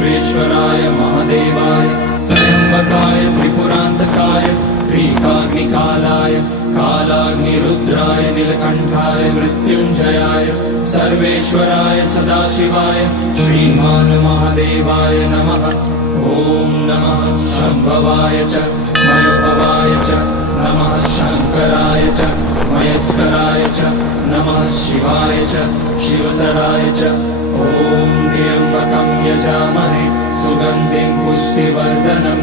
विश्वेश्वराय महादेवाय त्र्यंबकाय त्रिपुरांतकाय त्रिकाग्निकालाय कालाग्निरुद्राय नीलकंठाय मृत्युंजयाय सर्वेश्वराय सदाशिवाय श्रीमान महादेवाय नमः। ओम नमः शंभवाय च मयोभवाय च नमः शंकराय च मयस्कराय च नमः शिवाय च शिवतराय च। ओम त्र्यंबकं यजामहे सुगंधिं पुष्टिवर्धनम्